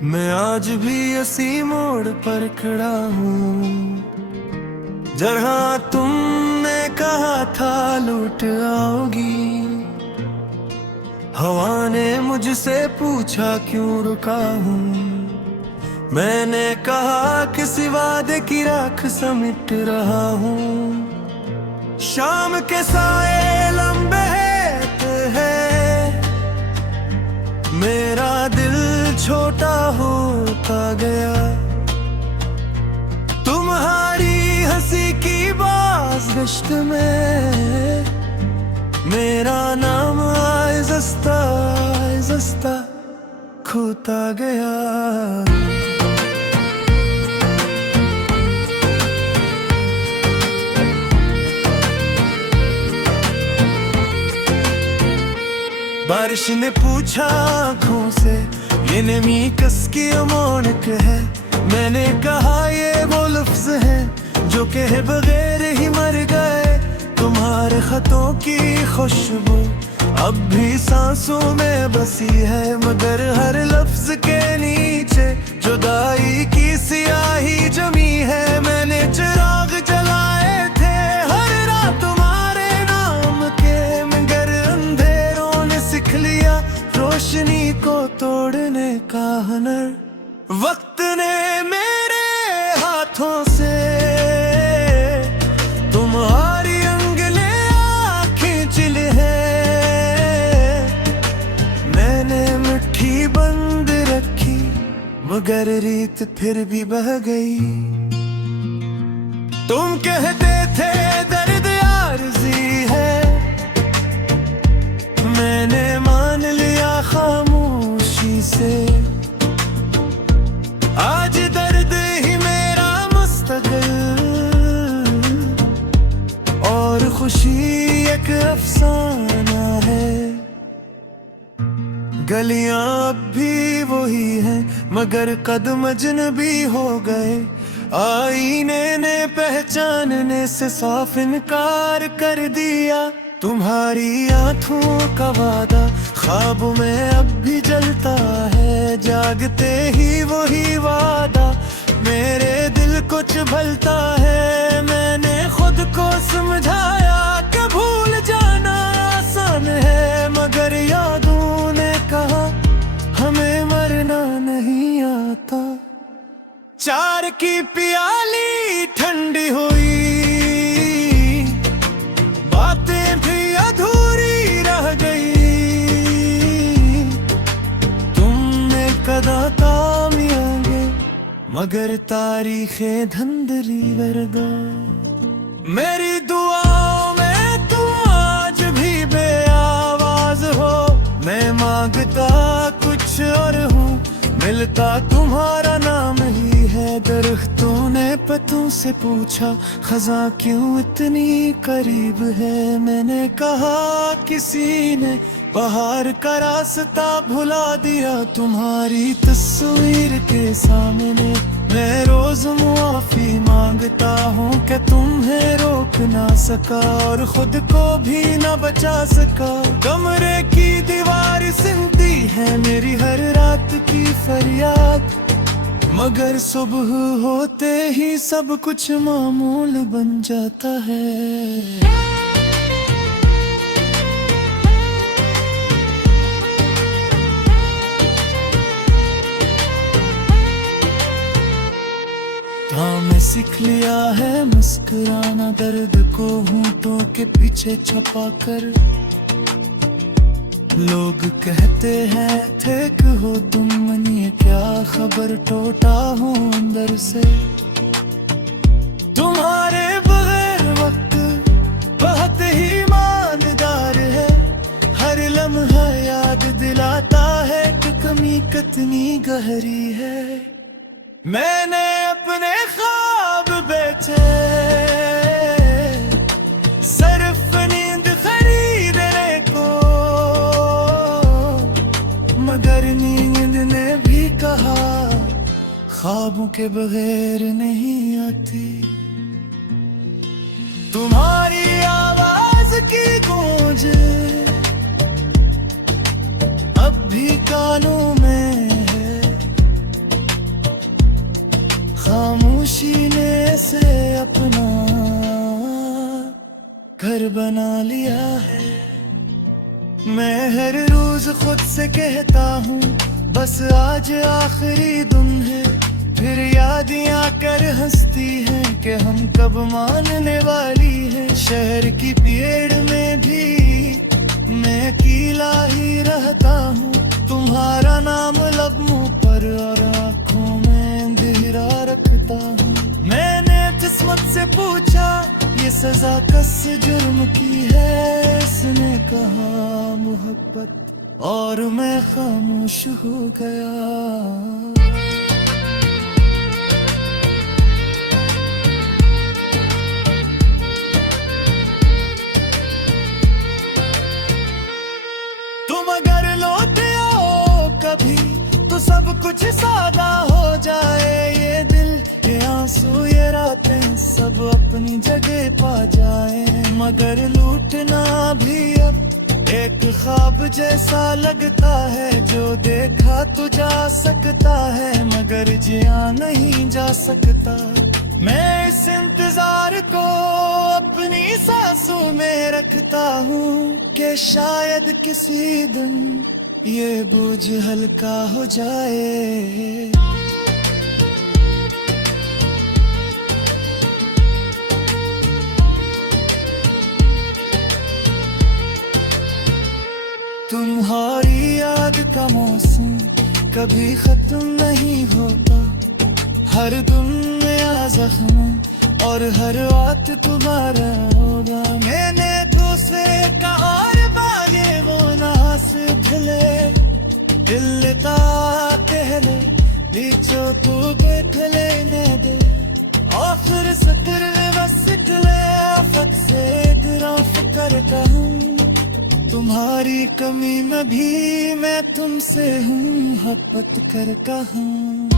मैं आज भी इसी मोड़ पर खड़ा हूँ जहाँ तुमने कहा था लौट आओगी। हवा ने मुझसे पूछा क्यों रुका हूँ, मैंने कहा किसी वादे की राख समेट रहा हूँ। शाम के साए लंबे हैं, मेरा दिल छोटा होता गया। तुम्हारी हंसी की बाज़गश्त में मेरा नाम आहिस्ता आहिस्ता खोता गया। बारिश ने पूछा आँखों से ये नमी किसकी अमानत है। मैंने कहा ये वो लफ्ज़ हैं जो कहे बगैर ही मर गए। तुम्हारे खतों की खुशबू अब भी सांसों में बसी है, मगर हर लफ्ज़ के नीचे जुदाई की सियाही जमी है। मैंने चिराग जलाए थे हर रात तुम्हारे नाम के, मगर अंधेरों ने सीख लिया रोशनी को तोड़ने का हुनर। वक्त ने मेरे हाथों से तुम्हारी उंगलियां खींच ली है। मैंने मुट्ठी बंद रखी मगर रीत फिर भी बह गई। तुम कहते थे दर्द आरज़ी है, मैंने मान लिया खामोशी से। आज दर्द ही मेरा मुस्तक़िल और खुशी एक अफसाना है। गलियां अब भी वही हैं मगर कदम अजनबी हो गए। आईने ने पहचानने से साफ इनकार कर दिया। तुम्हारी आँखों का वादा ख्वाबों में अब भी जलता है, जागते ही वही वादा मेरे दिल को चुभलता है। मैंने खुद को समझाया कि भूल जाना आसान है, मगर यादों ने कहा हमें मरना नहीं आता। चार की प्याली ठंडी हुई, बातें भी अधूरी रह गई। तुमने कदा कामयाबी मगर तारीखे धंधली वर्गा। मेरी दुआओं में तुम आज भी बेआवाज हो। मैं मांगता कुछ और हूँ, मिलता तुम्हारा नाम ही है। दरख्तों ने पत्तों से पूछा खज़ां क्यों इतनी करीब है। मैंने कहा किसी ने बाहर का रास्ता भुला दिया। तुम्हारी तस्वीर के सामने मैं रोज मुआफी मांगता हूँ कि तुम्हें रोक ना सका और खुद को भी ना बचा सका। कमरे की दीवार सुनती है मेरी हर रात की फरियाद, मगर सुबह होते ही सब कुछ मामूल बन जाता है। हाँ मैं सीख लिया है मुस्कुराना, दर्द को होंठों के पीछे छुपा कर। लोग कहते हैं ठीक हो तुम मनिए, क्या खबर टूटा हूँ अंदर से। तुम्हारे बगैर वक्त बहुत ही ईमानदार है, हर लम्हा याद दिलाता है कि कमी कितनी गहरी है। मैंने अपने ख्वाब बेचे सिर्फ नींद खरीदने को, मगर नींद ने भी कहा ख्वाबों के बगैर नहीं आती। तुम्हारी आवाज की गूंज अब भी कानों में है, मैं हर रोज खुद से कहता हूँ बस आज आखिरी दिन है, फिर यादियाँ कर हंसती हैं कि हम कब मानने वाली है। शहर की भीड़ में भी मैं अकेला ही रहता हूँ, तुम्हारा नाम लब मुंह पर और आँखों में अंधेरा रखता हूँ। मैंने किस्मत से पूछा ये सजा किस जुर्म की है, इसने कहा मोहब्बत, और मैं खामोश हो गया। तुम अगर लौट आओ कभी तो सब कुछ सादा हो जाए, ये दिल ये आंसू ये रातें सब अपनी जगह पा जाए। मगर लूटना भी अब एक ख्वाब जैसा लगता है, जो देखा तो जा सकता है मगर जिया नहीं जा सकता। मैं इस इंतजार को अपनी सांसों में रखता हूँ कि शायद किसी दिन ये बोझ हल्का हो जाए। तुम्हारी याद का मौसम कभी खत्म नहीं होता, हर दिन नया जख्म और हर बात तुम्हारा होगा। मैंने दूसरे का और बागे वो नास दिले दिल पहले बीचो तू देख लेने दे, आखिर सतर बस ले आफत से गिरफ करता हूँ। तुम्हारी कमी में भी मैं तुमसे हूँ, मोहब्बत करता हूँ।